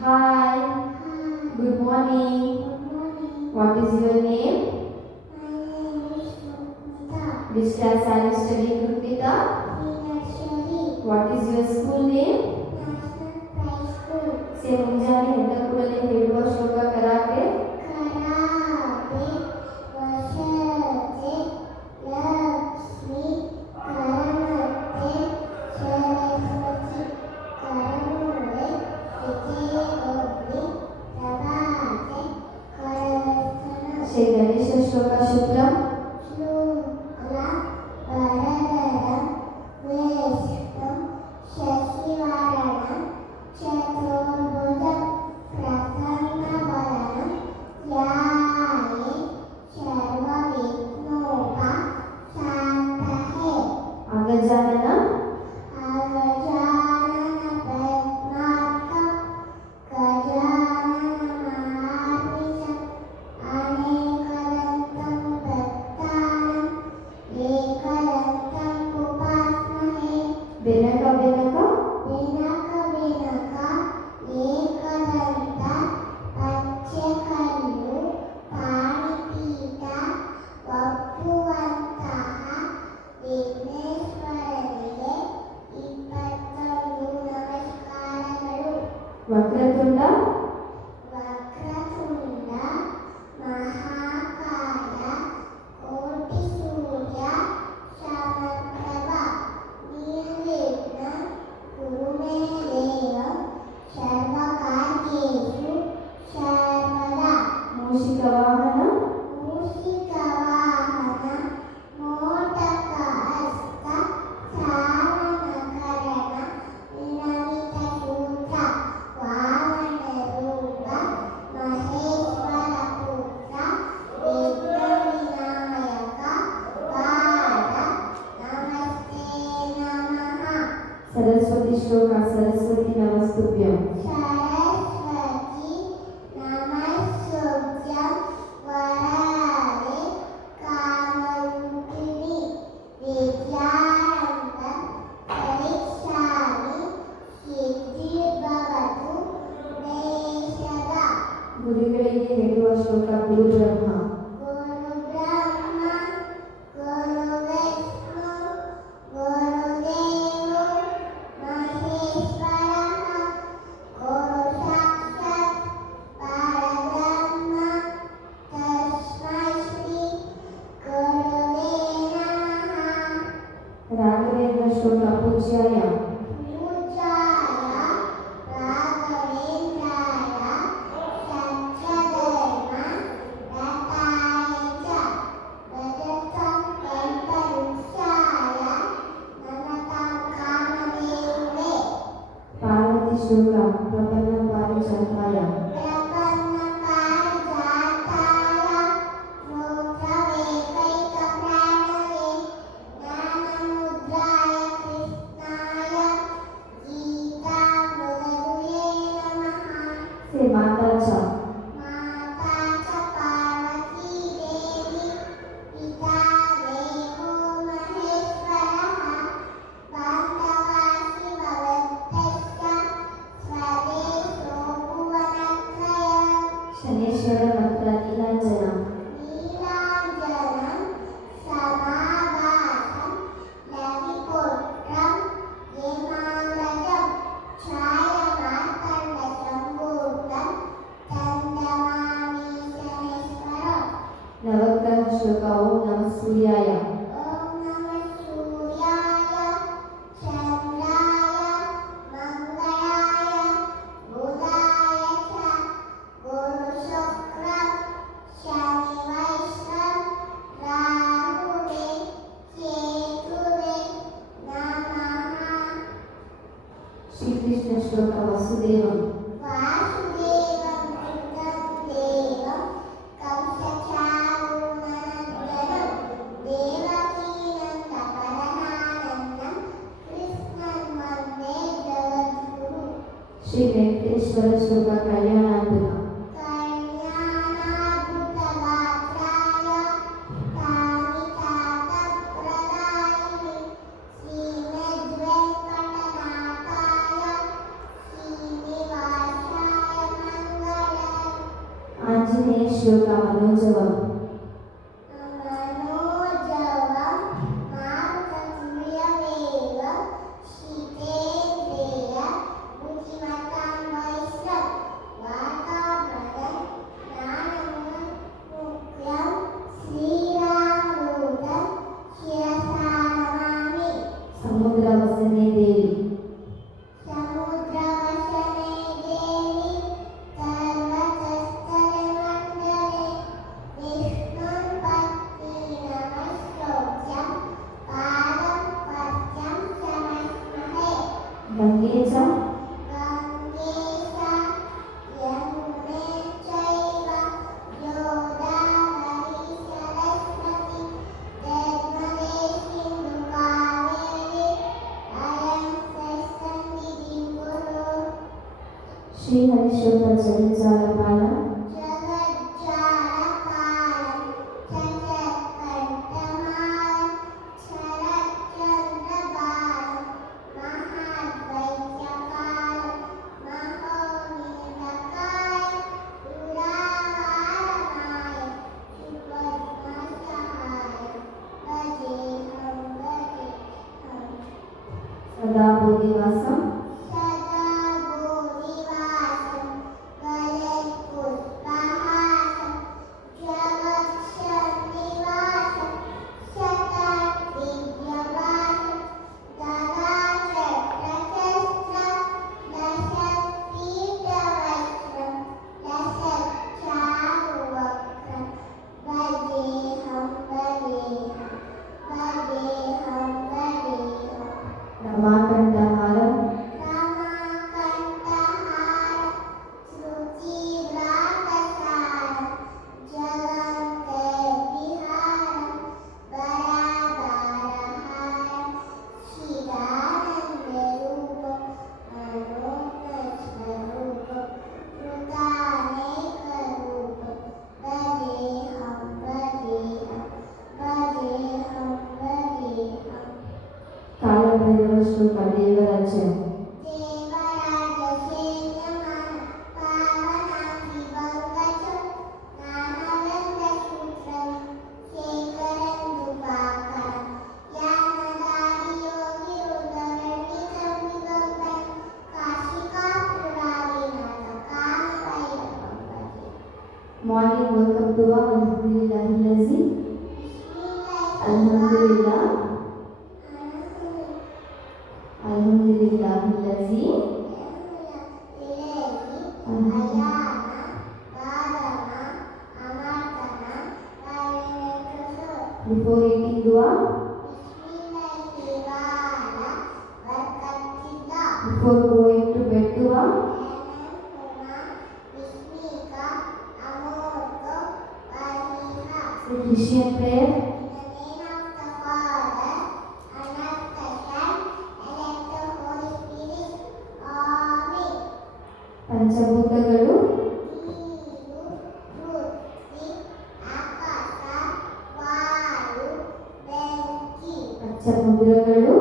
Hi, good morning. What is your name? Which class are you studying, Krupita? What is your school name? से ಮುಂಜಾನೆ ಎದ್ದ ಕೂಡಲೇ ಹೇಳುವ ಶ್ಲೋಕ ಕರಾಗೆ ಶ್ರೀ ಗಣೇಶ ಶ್ಲೋಕ ಶುಕ್ಲಂ ಅಗಜಾನನ ಬೆನಕ ಬೆನಕ ವಕ್ರತುಂಡ ಮೂಷಿಕ ವಾಹನ सरस्वती श्लोक सरस्वती नमस्तुभ्यं ಗುರುಗಳಿಗೆ ಹೇಳುವ ಶ್ಲೋಕ ಗುರು ಬ್ರಹ್ಮ ರಾಘವೇಂದ್ರ ಶ್ಲೋಕ ಪೂಜ್ಯಾಯ ಪಾರ್ವತಿ ಶ್ಲೋಕ ಪ್ರಪನ್ನ ಪಾರಿಜಾತಾಯ से माता चा ಆಂಜನೇಯ ಶ್ಲೋಕ ಮನೋಜವಂ ಸಮುದ್ರ ವಸನೆ ದೇವಿ ಗಂಗೆ ಚ ಶ್ರೀ ಹರಿಶ್ವರ ಜಗಜ್ಜಾಲಪಾಲ ಸದಾ ಬೋಧಿವಾಸಂ రమాకంఠహారం కాలభైరవ శ్లోక దేవరాజ్యం మార్నింగ్ వెల్కమ్ టు అల్హమ్దులిల్లాహి లజీ అల్హమ్దులిల్లాహ్ అల్హమ్దులిల్లాహి లజీ బిఫోర్ ఈటింగ్ దువా బిఫోర్ గోయింగ్ టు బెడ్ దువా Christian prayer పంచభూతಗಳು పంచముద్రಗಳು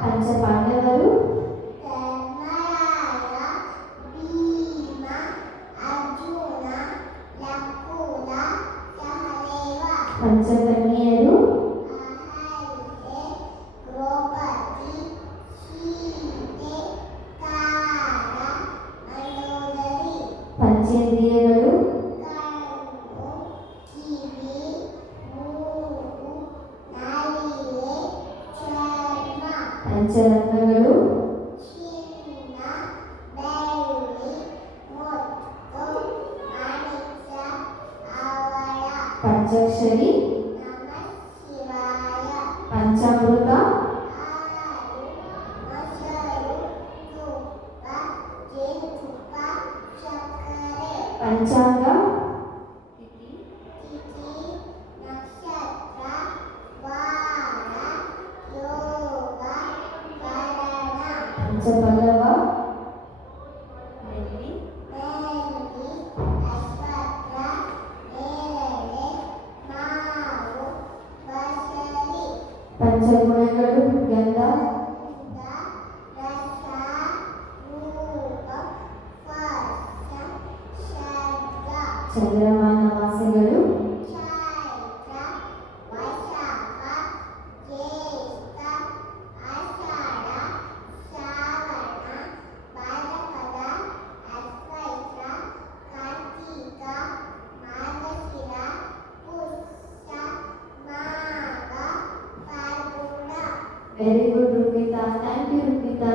పంచపాండవులు పంచకన్యలు పంచేంద్రియಗಳು పంచరత్నಗಳು పంచాక్షరి పంచామృత పంచాంగ పంచపల్లవ ಪಂಚಗುಣಗಳು ಗಂಧ ಚಂದ್ರಮಾನ ಮಾಸಗಳು very good Rupitha, thank you ರೂಪಿತಾ.